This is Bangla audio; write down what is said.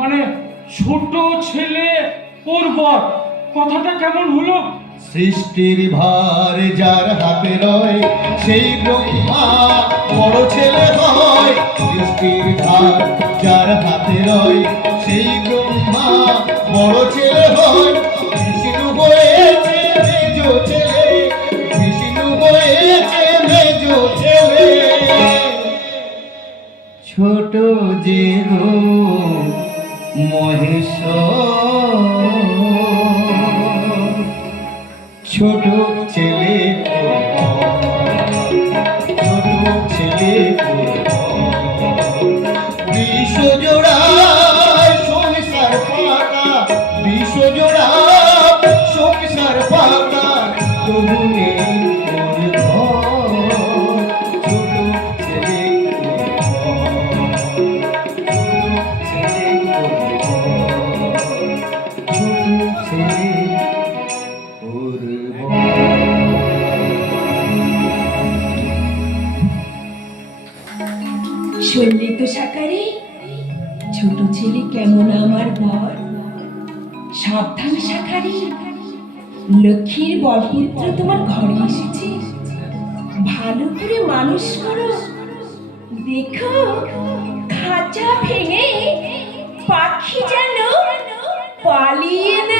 মানে ছোট ছেলে পর্বত কথাটা কেমন হলো? সৃষ্টির ভার যার হাতে রয় সেই ব্রহ্মা বড় ছেলে হয়। সৃষ্টির ভার যার হাতে রয় সেই ব্রহ্মা বড় ছেলে হয়। বিষ্ণু হয়েছে মেজ ছেলে, বিষ্ণু হয়েছে মেজ ছেলে। ছোট যে গো মহেশ্বর, ছোট ছেলে ছোট ছেলে বিশ্বজোড়া সংসার পাতা, বিশ্বজোড়া সংসার পাতা, তবু নেই ওর ঘর। ছোট ছেলে শুনলি তো সাকারে, ছোট ছেলে কেমন আমার বর। সাবধান সাকারে, লক্ষ্মীর বরপুত্র তোমার ঘরে এসেছে। ভালো করে মানুষ করো, দেখো খাঁচা ভেঙে পাখি যেন পালিয়ে না